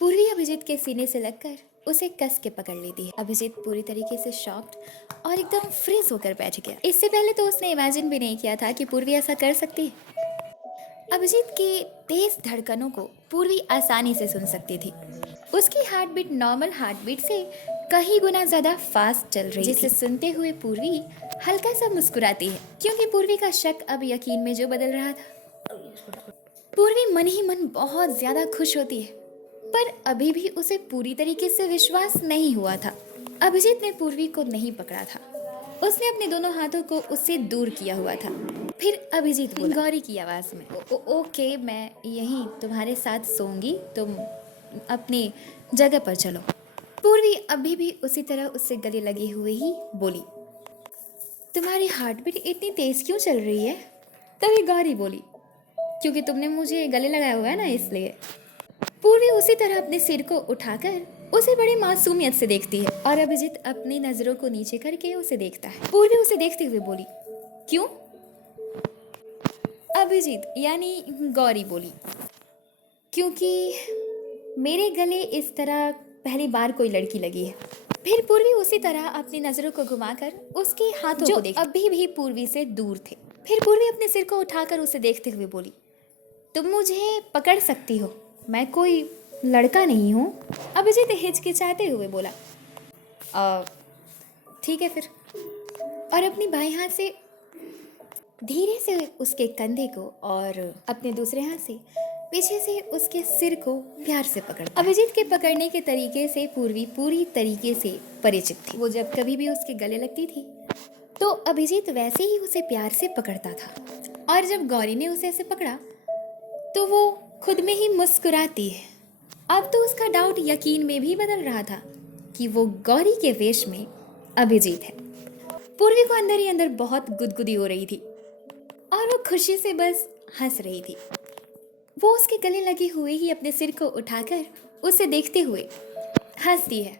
पूर्वी अभिजीत के सीने से लगकर उसे कस के पकड़ लेती है। अभिजीत पूरी तरीके से शॉक्ड और एकदम फ्रीज होकर बैठ गया। इससे पहले तो उसने इमेजिन भी नहीं किया था कि पूर्वी ऐसा कर सकती है। अभिजीत के तेज धड़कनों को पूर्वी आसानी से सुन सकती थी। उसकी heart beat normal heart beat से कहीं गुना ज्यादा फास्ट चल रही थी, जिसे सुनते हुए पूर्वी हल्का सा मुस्कुराती है, क्योंकि पूर्वी का शक अब यकीन में जो बदल रहा था। पूर्वी मन ही मन बहुत ज्यादा खुश होती है, पर अभी भी उसे पूरी तरीके से विश्वास नहीं हुआ था। अभिजीत ने पूर्वी को नहीं पकड़ा था। उसने अपने दोनों हाथों को उससे दूर किया हुआ था। फिर अभिजीत बोला गौरी की आवाज में, ओके, मैं यहीं तुम्हारे साथ सोऊंगी, तुम अपनी जगह पर चलो। पूर्वी अभी भी उसी तरह उससे गले लगे हुए ही बोली, तुम्हारी हार्ट बीट इतनी तेज क्यों चल रही है? तभी गौरी बोली, क्योंकि तुमने मुझे गले लगाया हुआ है ना, इसलिए। पूर्वी उसी तरह अपने सिर को उठाकर उसे बड़ी मासूमियत से देखती है और अभिजीत अपनी नजरों को नीचे करके उसे देखता है। पूर्वी उसे देखते हुए बोली, क्यों? अभिजीत यानी गौरी बोली, क्योंकि मेरे गले इस तरह पहली बार कोई लड़की लगी है। फिर पूर्वी उसी तरह अपनी नजरों को घुमाकर उसके हाथों को देखती, अभी भी पूर्वी से दूर थे। फिर पूर्वी अपने सिर को उठाकर उसे देखते हुए बोली, तुम मुझे पकड़ सकती हो, मैं कोई लड़का नहीं हूँ। अभिजीत हिचकिचाते हुए बोला, ठीक है फिर, और अपनी बाएं हाथ से धीरे से उसके कंधे को और अपने दूसरे हाथ से पीछे से उसके सिर को प्यार से पकड़। अभिजीत के पकड़ने के तरीके से पूर्वी पूरी तरीके से परिचित थी। वो जब कभी भी उसके गले लगती थी तो अभिजीत वैसे ही उसे प्यार से पकड़ता था, और जब गौरी ने उसे ऐसे पकड़ा तो वो खुद में ही मुस्कुराती है। अब तो उसका डाउट यकीन में भी बदल रहा था कि वो गौरी के वेश में अभिजीत है। पूर्वी को अंदर ही अंदर बहुत गुदगुदी हो रही थी और वो खुशी से बस हंस रही थी। वो उसके गले लगे हुए ही अपने सिर को उठाकर उसे देखते हुए हंसती है।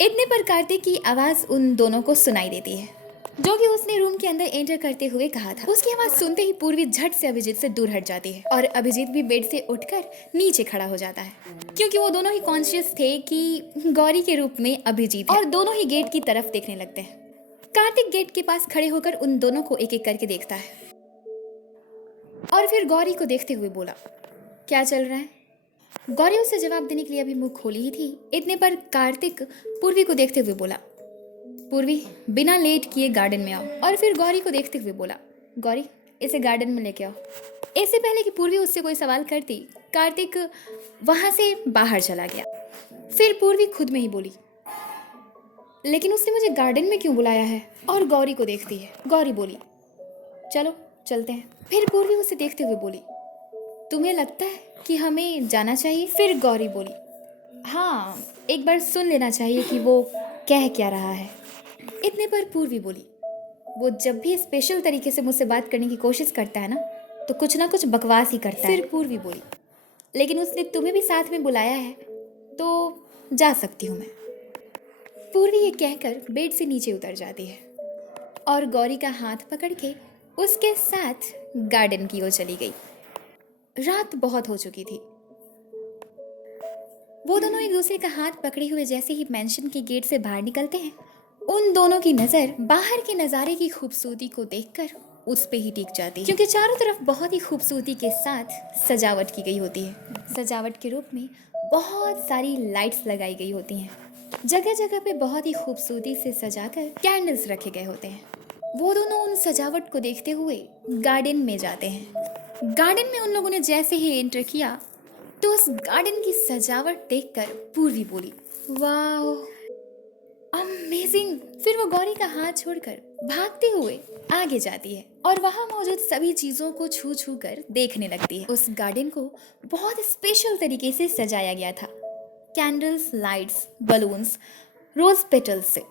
इतने पर कार्तिक की आवाज उन दोनों को सुनाई देती है, जो कि उसने रूम के अंदर एंटर करते हुए कहा था। उसकी आवाज सुनते ही पूर्वी झट से अभिजीत से दूर हट जाती है और अभिजीत भी बेड से उठकर नीचे खड़ा हो जाता है, क्योंकि वो दोनों ही कॉन्शियस थे कि गौरी के रूप में अभिजीत है, और दोनों ही गेट की तरफ देखने लगते हैं। कार्तिक गेट के पास खड़े होकर उन दोनों को एक एक करके देखता है और फिर गौरी को देखते हुए बोला, क्या चल रहा है? गौरी उसे जवाब देने के लिए अभी मुंह खोली ही थी, इतने पर कार्तिक पूर्वी को देखते हुए बोला, पूर्वी बिना लेट किए गार्डन में आओ। और फिर गौरी को देखते हुए बोला, गौरी इसे गार्डन में लेके आओ। इससे पहले कि पूर्वी उससे कोई सवाल करती, कार्तिक वहां से बाहर चला गया। फिर पूर्वी खुद में ही बोली, लेकिन उसने मुझे गार्डन में क्यों बुलाया है? और गौरी को देखती है। गौरी बोली, चलो चलते हैं। फिर पूर्वी उसे देखते हुए बोली, तुम्हें लगता है कि हमें जाना चाहिए? फिर गौरी बोली, हाँ, एक बार सुन लेना चाहिए कि वो कह क्या रहा है। इतने पर पूर्वी बोली, वो जब भी स्पेशल तरीके से मुझसे बात करने की कोशिश करता है ना, तो कुछ ना कुछ बकवास ही करता है। फिर पूर्वी बोली, लेकिन उसने तुम्हें भी साथ में बुलाया है तो जा सकती हूँ मैं। पूर्वी ये कहकर बेड से नीचे उतर जाती है और गौरी का हाथ पकड़ के उसके साथ गार्डन की ओर चली गई। रात बहुत हो चुकी थी। वो दोनों एक दूसरे का हाथ पकड़े हुए जैसे ही मेंशन के गेट से बाहर निकलते हैं, उन दोनों की नजर बाहर के नज़ारे की खूबसूरती को देखकर उस पे ही टिक जाती है, क्योंकि चारों तरफ बहुत ही खूबसूरती के साथ सजावट की गई होती है। सजावट के रूप में बहुत सारी लाइट्स लगाई गई होती हैं। जगह जगह पे बहुत ही खूबसूरती से सजाकर कैंडल्स रखे गए होते हैं। वो दोनों उन सजावट को देखते हुए गार्डन में जाते हैं। गार्डन में उन लोगों ने जैसे ही एंटर किया तो उस गार्डन की सजावट देखकर पूर्वी बोली, वाह, अमेजिंग। फिर वो गौरी का हाथ छोड़कर भागते हुए आगे जाती है और वहां मौजूद सभी चीजों को छू छू कर देखने लगती है। उस गार्डन को बहुत स्पेशल तरीके से सजाया गया था, candles, lights, balloons, rose petals से।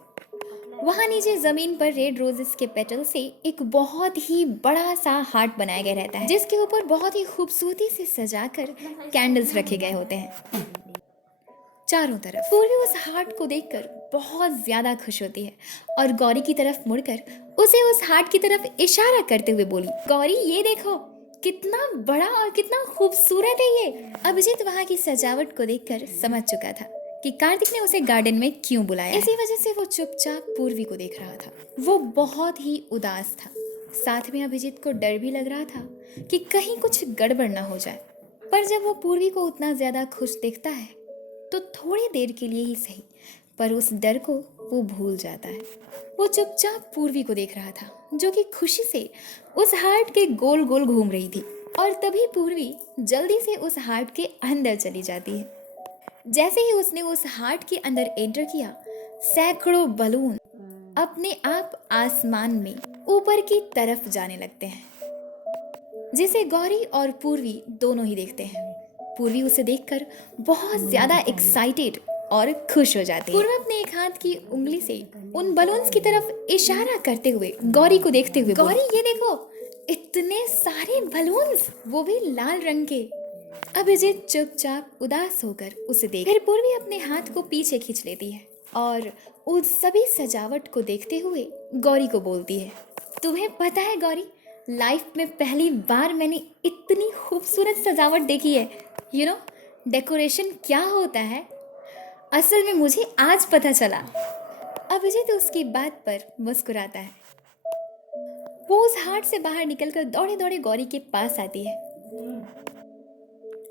वहां नीचे जमीन पर रेड रोजेस के पेटल से एक बहुत ही बड़ा सा हार्ट बनाया गया रहता है, जिसके ऊपर बहुत ही खूबसूरती से सजाकर कैंडल्स रखे गए होते हैं चारों तरफ। पूर्वी उस हार्ट को देखकर बहुत ज्यादा खुश होती है और गौरी की तरफ मुड़कर उसे उस हार्ट की तरफ इशारा करते हुए बोली, गौरी ये देखो, कितना बड़ा और कितना खूबसूरत है ये। अभिजीत वहाँ की सजावट को देखकर समझ चुका था कि कार्तिक ने उसे गार्डन में क्यों बुलाया है। इसी वजह से वो चुपचाप पूर्वी को देख रहा था। वो बहुत ही उदास था। साथ में अभिजीत को डर भी लग रहा था कि कहीं कुछ गड़बड़ ना हो जाए। पर जब वो पूर्वी को उतना ज्यादा खुश देखता है तो थोड़ी देर के लिए ही सही, पर उस डर को वो भूल जाता है। वो चुपचाप पूर्वी को देख रहा था जो कि खुशी से उस हार्ट के गोल गोल घूम रही थी। और तभी पूर्वी जल्दी से उस हार्ट के अंदर चली जाती है। जैसे ही उसने उस हार्ट के अंदर एंटर किया, सैकड़ों बलून अपने आप आसमान में ऊपर की तरफ जाने लगते हैं, जिसे गौरी और पूर्वी दोनों ही देखते हैं। पूर्वी उसे देखकर बहुत ज्यादा एक्साइटेड और खुश हो जाती है। पूर्वी अपने एक हाथ की उंगली से उन बलून्स की तरफ इशारा करते हुए गौरी को देखते हुए, गौरी ये देखो, इतने सारे बलून्स, वो भी लाल रंग के। अभिजीत चुपचाप उदास होकर उसे देख, फिर पूर्वी अपने हाथ को पीछे खींच लेती है और उस सभी सजावट को देखते हुए गौरी को बोलती है, तुम्हें पता है गौरी, लाइफ में पहली बार मैंने इतनी खूबसूरत सजावट देखी है। यू नो, डेकोरेशन क्या होता है, असल में मुझे आज पता चला। अभिजीत उसकी बात पर मुस्कुराता है। वो उस हाट से बाहर निकलकर दौड़े दौड़े गौरी के पास आती है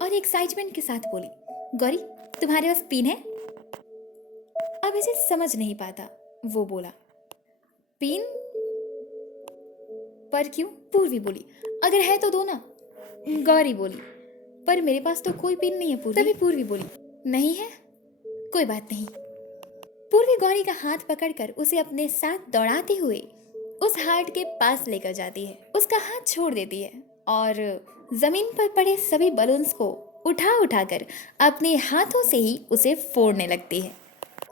और एक्साइटमेंट के साथ बोली, गौरी तुम्हारे पास पिन है? अभिजीत समझ नहीं पाता। वो बोला, पिन? पर क्यों? पूर्वी बोली, अगर है तो दो ना। गौरी बोली, पर मेरे पास तो कोई पिन नहीं है पूर्वी। तभी पूर्वी बोली, नहीं है, कोई बात नहीं। पूर्वी गौरी का हाथ पकड़कर उसे अपने साथ दौड़ाते हुए उस हार्ट के पास लेकर जाती है। उसका हाथ छोड़ देती है और जमीन पर पड़े सभी बलून्स को उठा उठाकर अपने हाथों से ही उसे फोड़ने लगती है।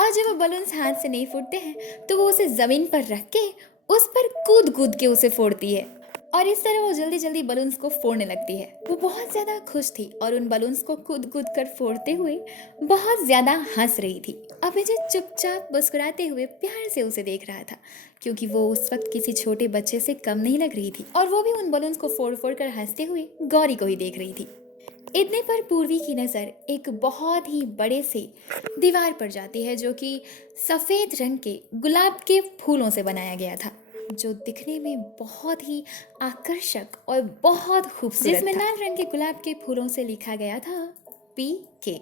और जब वो बलून्स हाथ से नहीं फूटते हैं तो वो उसे जमीन पर रख के उस पर कूद कूद के उसे फोड़ती है और इस तरह वो जल्दी जल्दी बलून्स को फोड़ने लगती है। वो बहुत ज्यादा खुश थी और उन बलून्स को कूद कूद कर फोड़ते हुए बहुत ज्यादा हंस रही थी। अभिजीत चुपचाप मुस्कुराते हुए प्यार से उसे देख रहा था क्योंकि वो उस वक्त किसी छोटे बच्चे से कम नहीं लग रही थी और वो भी उन बलून्स को फोड़ फोड़ कर हंसते हुए गौरी को ही देख रही थी। इतने पर पूर्वी की नज़र एक बहुत ही बड़े से दीवार पर जाती है जो कि सफ़ेद रंग के गुलाब के फूलों से बनाया गया था, जो दिखने में बहुत ही आकर्षक और बहुत खूबसूरत, जिसमें लाल रंग के गुलाब के फूलों से लिखा गया था PK।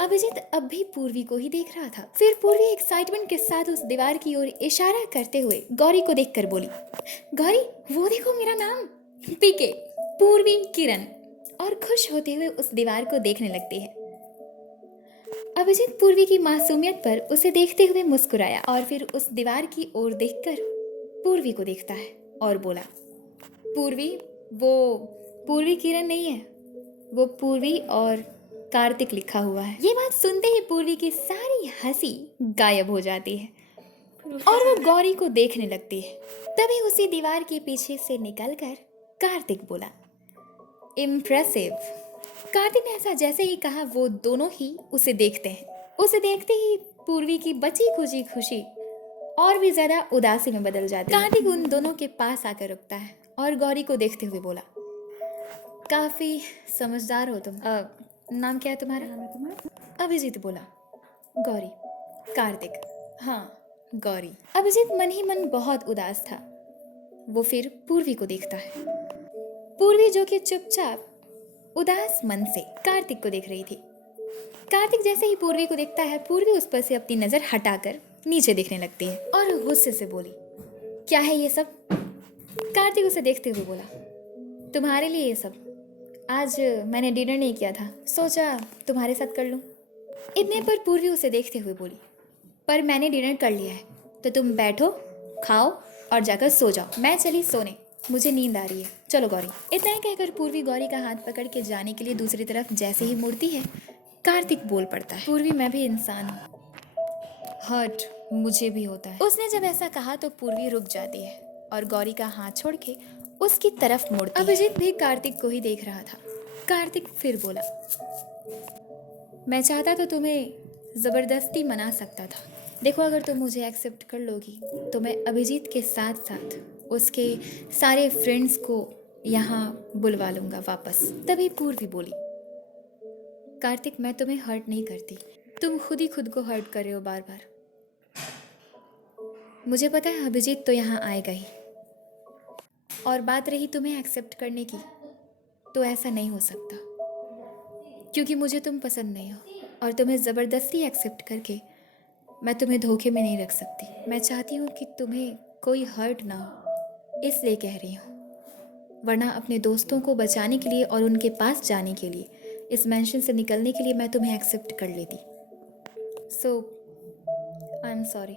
अभिजीत अब भी पूर्वी को ही देख रहा था। फिर पूर्वी एक्साइटमेंट के साथ उस दीवार की ओर इशारा करते हुए गौरी को देखकर बोली, गौरी वो देखो मेरा नाम PK, पूर्वी किरण। और खुश होते हुए उस दीवार को देखने लगती है। अभिजीत पूर्वी की मासूमियत पर उसे देखते हुए मुस्कुराया और फिर उस दीवार की ओर देखकर पूर्वी को देखता है और बोला, पूर्वी, वो पूर्वी किरण नहीं है, वो पूर्वी और कार्तिक लिखा हुआ है। ये बात सुनते ही पूर्वी की सारी हंसी गायब हो जाती है और वो गौरी को देखने लगती है। तभी उसी दीवार के पीछे से निकलकर कार्तिक बोला, इम्प्रेसिव। कार्तिक ने ऐसा जैसे ही कहा वो दोनों ही उसे देखते हैं। उसे देखते ही पूर्वी की बची खुची खुशी और भी ज्यादा उदासी में बदल जाती है। कार्तिक उन दोनों के पास आकर रुकता है और गौरी को देखते हुए बोला, काफी समझदार हो तुम। नाम क्या है तुम्हारा? अभिजीत बोला, गौरी। कार्तिक, हाँ गौरी। अभिजीत मन ही मन बहुत उदास था। वो फिर पूर्वी को देखता है। पूर्वी जो कि चुपचाप उदास मन से कार्तिक को देख रही थी। कार्तिक जैसे ही पूर्वी को देखता है, पूर्वी उस पर से अपनी नजर हटाकर नीचे देखने लगती है और गुस्से से बोली, क्या है ये सब? कार्तिक उसे देखते हुए बोला, तुम्हारे लिए ये सब। आज मैंने डिनर नहीं किया था, सोचा तुम्हारे साथ कर लूं। इतने पर पूर्वी उसे देखते हुए बोली, पर मैंने डिनर कर लिया है, तो तुम बैठो, खाओ और जाकर सो जाओ। मैं चली सोने, मुझे नींद आ रही है, चलो गौरी। इतना ही कहकर पूर्वी गौरी का हाथ पकड़ के जाने के लिए दूसरी तरफ जैसे ही मुड़ती है, कार्तिक बोल पड़ता है, पूर्वी मैं भी इंसान हूँ, हर्ट मुझे भी होता है। उसने जब ऐसा कहा तो पूर्वी रुक जाती है और गौरी का हाथ छोड़ के उसकी तरफ मुड़ती है। अभिजीत भी कार्तिक को ही देख रहा था। कार्तिक फिर बोला, मैं चाहता तो तुम्हें जबरदस्ती मना सकता था। देखो, अगर तुम मुझे एक्सेप्ट कर लोगी तो मैं अभिजीत के साथ साथ उसके सारे फ्रेंड्स को यहाँ बुलवा लूंगा वापस। तभी पूर्वी बोली, कार्तिक मैं तुम्हें हर्ट नहीं करती, तुम खुद ही खुद को हर्ट कर रहे हो बार बार। मुझे पता है अभिजीत तो यहाँ आएगा ही, और बात रही तुम्हें एक्सेप्ट करने की, तो ऐसा नहीं हो सकता क्योंकि मुझे तुम पसंद नहीं हो, और तुम्हें ज़बरदस्ती एक्सेप्ट करके मैं तुम्हें धोखे में नहीं रख सकती। मैं चाहती हूँ कि तुम्हें कोई हर्ट ना हो, इसलिए कह रही हूँ, वरना अपने दोस्तों को बचाने के लिए और उनके पास जाने के लिए, इस मेंशन से निकलने के लिए मैं तुम्हें एक्सेप्ट कर लेती। सो आई एम सॉरी।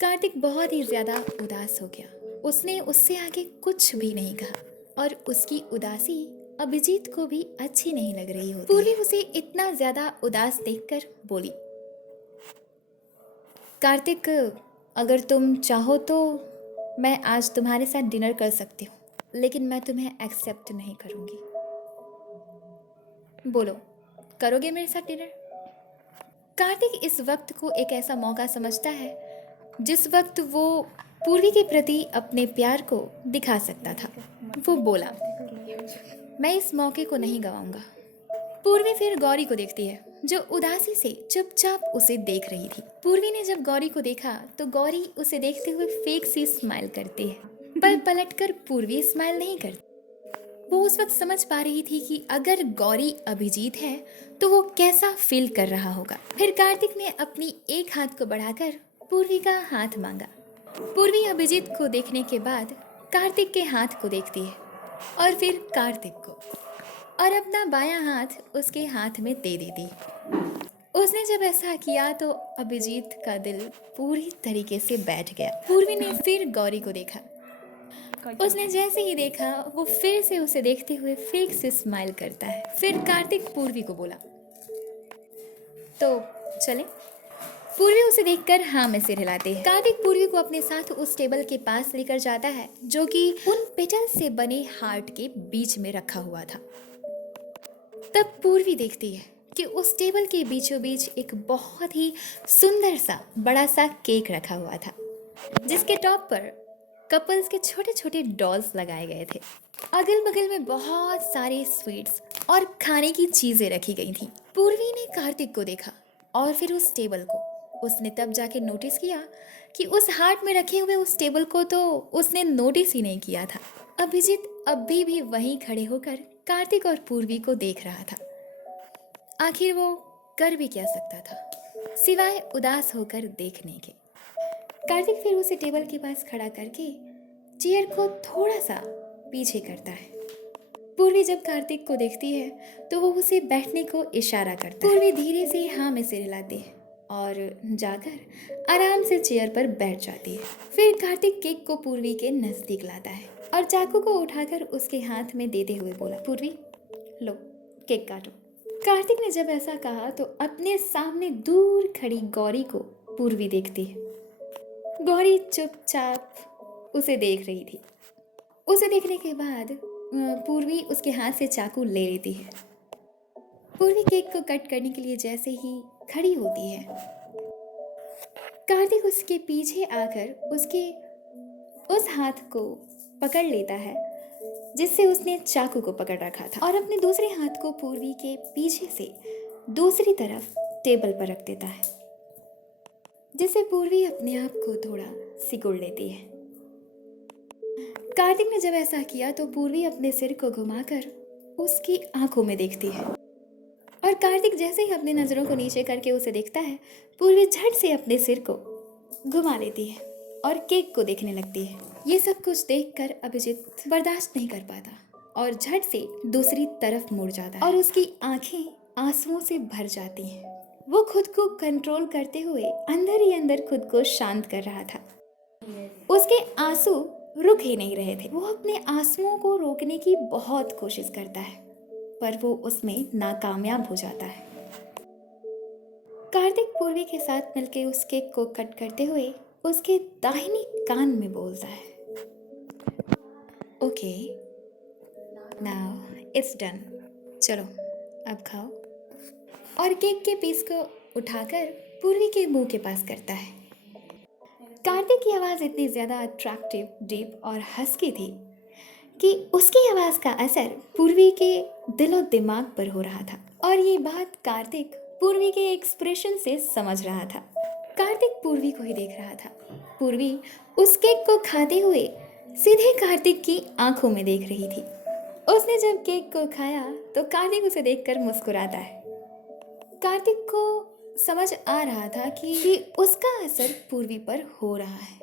कार्तिक बहुत ही ज़्यादा उदास हो गया। उसने उससे आगे कुछ भी नहीं कहा और उसकी उदासी अभिजीत को भी अच्छी नहीं लग रही होती। पूर्वी उसे इतना ज़्यादा उदास देखकर बोली, कार्तिक अगर तुम चाहो तो मैं आज तुम्हारे साथ डिनर कर सकती हूँ, लेकिन मैं तुम्हें एक्सेप्ट नहीं करूँगी। बोलो, करोगे मेरे साथ डिनर? कार्तिक इस वक्त को एक ऐसा मौका समझता है जिस वक्त वो पूर्वी के प्रति अपने प्यार को दिखा सकता था। वो बोला, मैं इस मौके को नहीं गवाऊंगा। पूर्वी फिर गौरी को देखती है जो उदासी से चुपचाप उसे देख रही थी। पूर्वी ने जब गौरी को देखा तो गौरी उसे देखते हुए फेक सी स्माइल करती है, पर पलटकर पूर्वी स्माइल नहीं करती। वो उस वक्त समझ पा रही थी कि अगर गौरी अभिजीत है तो वो कैसा फील कर रहा होगा। फिर कार्तिक ने अपनी एक हाथ को बढ़ाकर पूर्वी का हाथ मांगा। पूर्वी अभिजीत को देखने के बाद कार्तिक के हाथ को देखती है और फिर कार्तिक को, और अपना बायां हाथ उसके हाथ में दे देती है। उसने जब ऐसा किया तो अभिजीत का दिल पूरी तरीके से बैठ गया। पूर्वी ने फिर गौरी को देखा। उसने जैसे ही देखा वो फिर से उसे देखते हुए फेक से स्माइल करता है। फिर कार्तिक पूर्वी को बोला, तो चले? पूर्वी उसे देखकर हाँ में सिर हिलाते हैं। कार्तिक पूर्वी को अपने साथ उस टेबल के पास लेकर जाता है जो कि उन पेटल से बने हार्ट के बीच में रखा हुआ था। तब पूर्वी देखती है कि उस टेबल के बीचों बीच एक बहुत ही सुंदर सा बड़ा सा केक रखा हुआ था, जिसके टॉप पर कपल्स के छोटे छोटे डॉल्स लगाए गए थे। अगल बगल में बहुत सारे स्वीट्स और खाने की चीजें रखी गई थी। पूर्वी ने कार्तिक को देखा और फिर उस टेबल को। उसने तब जाके नोटिस किया कि उस हार्ट में रखे हुए उस टेबल को तो उसने नोटिस ही नहीं किया था। अभिजीत अभी भी वहीं खड़े होकर कार्तिक और पूर्वी को देख रहा था। आखिर वो कर भी क्या सकता था सिवाय उदास होकर देखने के। कार्तिक फिर उसे टेबल के पास खड़ा करके चेयर को थोड़ा सा पीछे करता है। पूर्वी जब कार्तिक को देखती है तो वो उसे बैठने को इशारा करता है। पूर्वी धीरे से हाँ में सिर हिलाती है और जाकर आराम से चेयर पर बैठ जाती है। फिर कार्तिक केक को पूर्वी के नजदीक लाता है और चाकू को उठाकर उसके हाथ में देते हुए बोला, पूर्वी लो केक काटो। कार्तिक ने जब ऐसा कहा तो अपने सामने दूर खड़ी गौरी को पूर्वी देखती है। गौरी चुपचाप उसे देख रही थी। उसे देखने के बाद पूर्वी उसके हाथ से चाकू ले लेती है। पूर्वी केक को कट करने के लिए जैसे ही खड़ी होती है, कार्तिक उसके पीछे आकर उसके उस हाथ को पकड़ लेता है जिससे उसने चाकू को पकड़ रखा था, और अपने दूसरे हाथ को पूर्वी के पीछे से दूसरी तरफ टेबल पर रख देता है, जिससे पूर्वी अपने आप को थोड़ा सिकुड़ लेती है। कार्तिक ने जब ऐसा किया तो पूर्वी अपने सिर को घुमाकर उसकी आंखों में देखती है, और कार्तिक जैसे ही अपनी नज़रों को नीचे करके उसे देखता है, पूर्वी झट से अपने सिर को घुमा लेती है और केक को देखने लगती है। ये सब कुछ देखकर अभिजीत बर्दाश्त नहीं कर पाता और झट से दूसरी तरफ मुड़ जाता है और उसकी आंखें आंसुओं से भर जाती हैं। वो खुद को कंट्रोल करते हुए अंदर ही अंदर खुद को शांत कर रहा था। उसके आंसू रुक ही नहीं रहे थे। वो अपने आंसुओं को रोकने की बहुत कोशिश करता है, पर वो उसमें नाकामयाब हो जाता है। कार्तिक पूर्वी के साथ मिलकर उस केक को कट करते हुए उसके दाहिनी कान में बोलता है, ओके नाउ इट्स डन, चलो अब खाओ, और केक के पीस को उठाकर पूर्वी के मुंह के पास करता है। कार्तिक की आवाज़ इतनी ज़्यादा अट्रैक्टिव, डीप और हस्की थी कि उसकी आवाज़ का असर पूर्वी के दिल और दिमाग पर हो रहा था और ये बात कार्तिक पूर्वी के एक्सप्रेशन से समझ रहा था। कार्तिक पूर्वी को ही देख रहा था। पूर्वी उस केक को खाते हुए सीधे कार्तिक की आंखों में देख रही थी। उसने जब केक को खाया तो कार्तिक उसे देखकर मुस्कुराता है। कार्तिक को समझ आ रहा था कि उसका असर पूर्वी पर हो रहा है।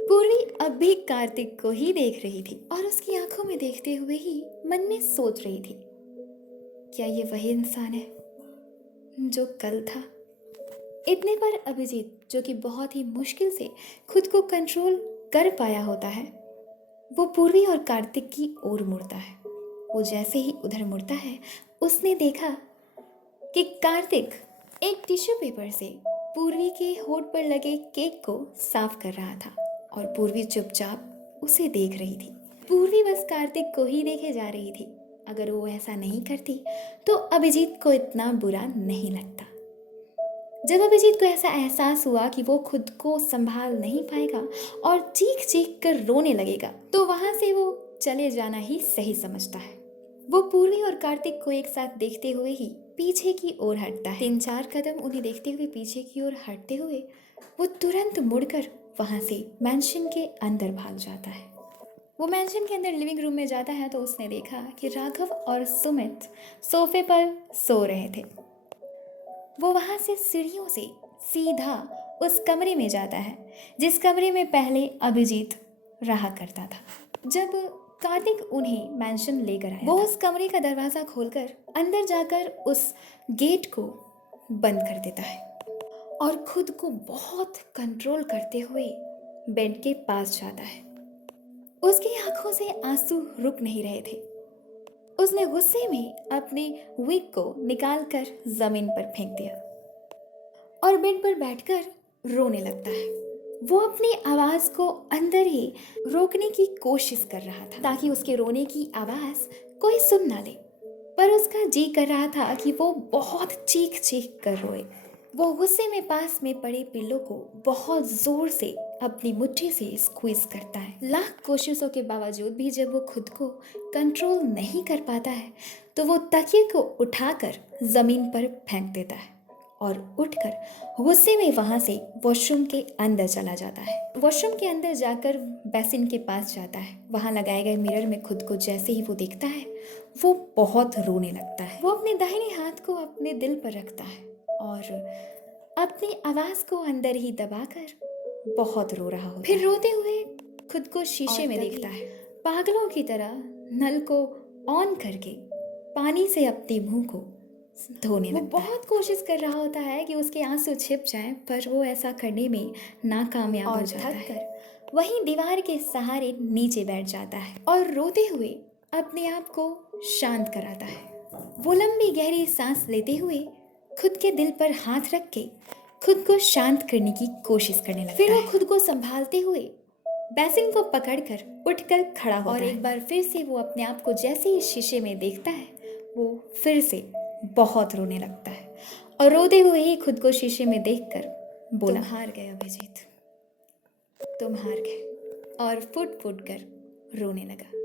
पूर्वी अब भी कार्तिक को ही देख रही थी और उसकी आंखों में देखते हुए ही मन में सोच रही थी, क्या ये वही इंसान है जो कल था? इतने पर अभिजीत, जो कि बहुत ही मुश्किल से खुद को कंट्रोल कर पाया होता है, वो पूर्वी और कार्तिक की ओर मुड़ता है। वो जैसे ही उधर मुड़ता है, उसने देखा कि कार्तिक एक टिश्यू पेपर से पूर्वी के होठ पर लगे केक को साफ कर रहा था और पूर्वी चुपचाप उसे देख रही थी। पूर्वी बस कार्तिक को ही देखे जा रही थी। अगर वो ऐसा नहीं करती तो अभिजीत को इतना बुरा नहीं लगता। जब अभिजीत को ऐसा एहसास हुआ कि वो खुद को संभाल नहीं पाएगा और चीख चीख कर रोने लगेगा, तो वहां से वो चले जाना ही सही समझता है। वो पूर्वी और कार्तिक को एक साथ देखते हुए ही पीछे की ओर हटता है। 3-4 कदम उन्हें देखते हुए पीछे की ओर हटते हुए वो तुरंत मुड़कर वहां से मैंशन के अंदर भाग जाता है। वो मैंशन के अंदर लिविंग रूम में जाता है तो उसने देखा कि राघव और सुमित सोफे पर सो रहे थे। वो वहां से सीढ़ियों से सीधा उस कमरे में जाता है जिस कमरे में पहले अभिजीत रहा करता था। जब कार्तिक उन्हें मैंशन लेकर आया, वो उस कमरे का दरवाजा खोलकर अंदर जाकर उस गेट को बंद कर देता है और खुद को बहुत कंट्रोल करते हुए बेड के पास जाता है। उसकी आंखों से आंसू रुक नहीं रहे थे। उसने गुस्से में अपने विग को निकालकर जमीन पर फेंक दिया और बेड पर बैठकर रोने लगता है। वो अपनी आवाज को अंदर ही रोकने की कोशिश कर रहा था ताकि उसके रोने की आवाज कोई सुन ना ले, पर उसका जी कर रहा था कि वो बहुत चीख चीख कर रोए। वो गुस्से में पास में पड़े पिल्लो को बहुत जोर से अपनी मुट्ठी से स्क्वीज करता है। लाख कोशिशों के बावजूद भी जब वो खुद को कंट्रोल नहीं कर पाता है तो वो तकिए को उठाकर जमीन पर फेंक देता है और उठकर गुस्से में वहां से वॉशरूम के अंदर चला जाता है। वॉशरूम के अंदर जाकर बेसिन के पास जाता है। वहां लगाए गए मिरर में खुद को जैसे ही वो देखता है वो बहुत रोने लगता है। वो अपने दाहिने हाथ को अपने दिल पर रखता है और अपनी आवाज को अंदर ही दबाकर बहुत रो रहा होता है। फिर रोते हुए खुद को शीशे में देखता है। पागलों की तरह नल को ऑन करके पानी से अपने मुंह को धोने लगता है। बहुत कोशिश कर रहा होता है कि उसके आंसू छिप जाएं, पर वो ऐसा करने में नाकामयाब हो जाता है। वहीं दीवार के सहारे नीचे बैठ जाता है और रोते हुए अपने आप को शांत कराता है। वो लंबी गहरी सांस लेते हुए खुद के दिल पर हाथ रख के खुद को शांत करने की कोशिश करने लगता है। फिर वो खुद को संभालते हुए बेसिन को पकड़कर उठकर खड़ा होता है और एक बार फिर से वो अपने आप को जैसे ही शीशे में देखता है वो फिर से बहुत रोने लगता है और रोते हुए ही खुद को शीशे में देखकर बोला, तुम हार गए अभिजीत, तुम हार गए, और फुट फुट कर रोने लगा।